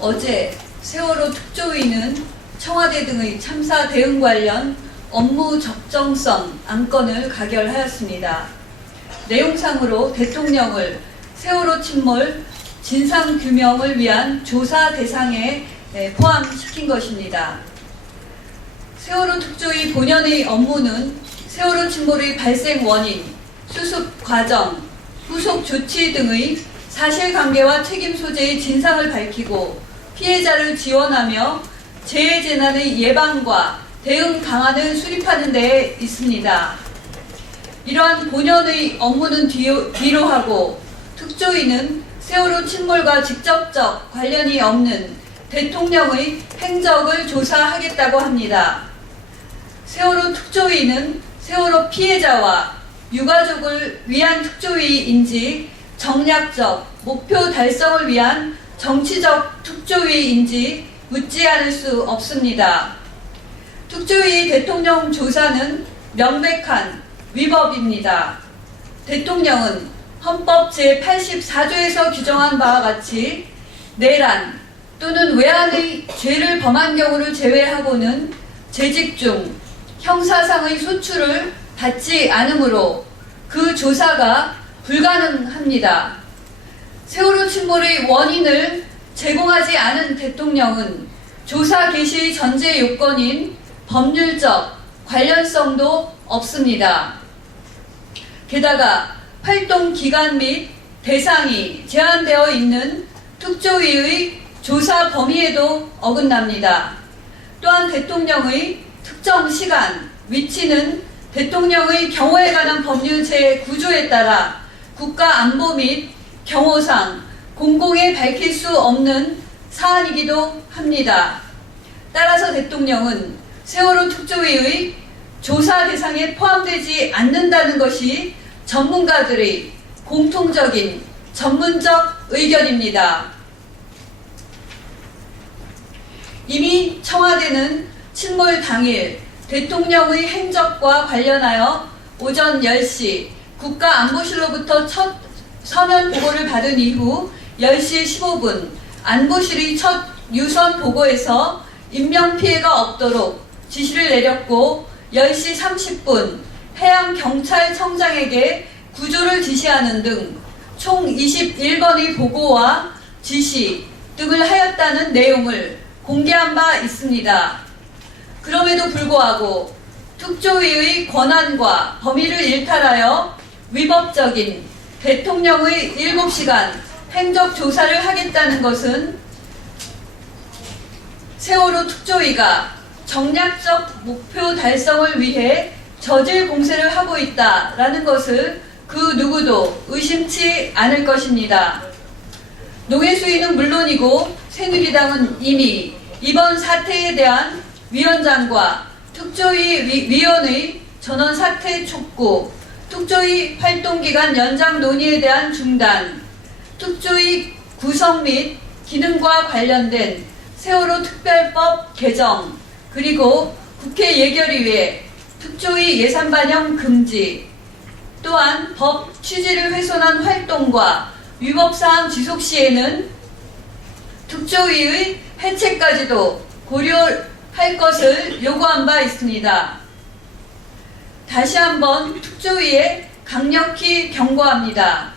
어제 세월호 특조위는 청와대 등의 참사 대응 관련 업무 적정성 안건을 가결하였습니다. 내용상으로 대통령을 세월호 침몰 진상규명을 위한 조사 대상에 포함시킨 것입니다. 세월호 특조위 본연의 업무는 세월호 침몰의 발생 원인, 수습 과정, 후속 조치 등의 사실관계와 책임 소재의 진상을 밝히고 피해자를 지원하며 재해재난의 예방과 대응 방안을 수립하는 데 있습니다. 이러한 본연의 업무는 뒤로 하고 특조위는 세월호 침몰과 직접적 관련이 없는 대통령의 행적을 조사하겠다고 합니다. 세월호 특조위는 세월호 피해자와 유가족을 위한 특조위인지 정략적 목표 달성을 위한 정치적 특조위인지 묻지 않을 수 없습니다. 특조위 대통령 조사는 명백한 위법입니다. 대통령은 헌법 제84조에서 규정한 바와 같이 내란 또는 외환의 죄를 범한 경우를 제외하고는 재직 중 형사상의 소출을 받지 않으므로 그 조사가 불가능합니다. 세월호 침몰의 원인을 제공하지 않은 대통령은 조사 개시 전제 요건인 법률적 관련성도 없습니다. 게다가 활동 기간 및 대상이 제한되어 있는 특조위의 조사 범위에도 어긋납니다. 또한 대통령의 특정 시간, 위치는 대통령의 경호에 관한 법률 제9조에 따라 국가안보 및 경호상 공공에 밝힐 수 없는 사안이기도 합니다. 따라서 대통령은 세월호 특조위의 조사 대상에 포함되지 않는다는 것이 전문가들의 공통적인 전문적 의견입니다. 이미 청와대는 침몰 당일 대통령의 행적과 관련하여 오전 10시 국가안보실로부터 첫 서면 보고를 받은 이후 10시 15분 안보실의 첫 유선 보고에서 인명피해가 없도록 지시를 내렸고 10시 30분 해양경찰청장에게 구조를 지시하는 등 총 21번의 보고와 지시 등을 하였다는 내용을 공개한 바 있습니다. 그럼에도 불구하고 특조위의 권한과 범위를 일탈하여 위법적인 대통령의 7시간 행적조사를 하겠다는 것은 세월호 특조위가 정략적 목표 달성을 위해 저질 공세를 하고 있다라는 것을 그 누구도 의심치 않을 것입니다. 농해수위는 물론이고 새누리당은 이미 이번 사태에 대한 위원장과 특조위 위원의 전원 사퇴 촉구, 특조위 활동기간 연장 논의에 대한 중단, 특조위 구성 및 기능과 관련된 세월호 특별법 개정, 그리고 국회 예결위에 특조위 예산 반영 금지, 또한 법 취지를 훼손한 활동과 위법사항 지속 시에는 특조위의 해체까지도 고려할 것을 요구한 바 있습니다. 다시 한번 특조위에 강력히 경고합니다.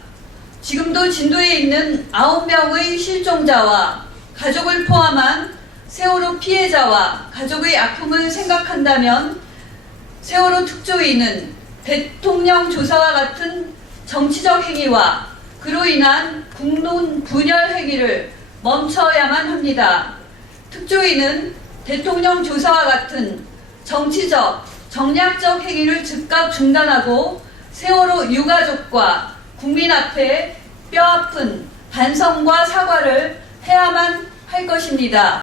지금도 진도에 있는 9명의 실종자와 가족을 포함한 세월호 피해자와 가족의 아픔을 생각한다면 세월호 특조위는 대통령 조사와 같은 정치적 행위와 그로 인한 국론 분열 행위를 멈춰야만 합니다. 특조위는 대통령 조사와 같은 정치적, 정략적 행위를 즉각 중단하고 세월호 유가족과 국민 앞에 뼈아픈 반성과 사과를 해야만 할 것입니다.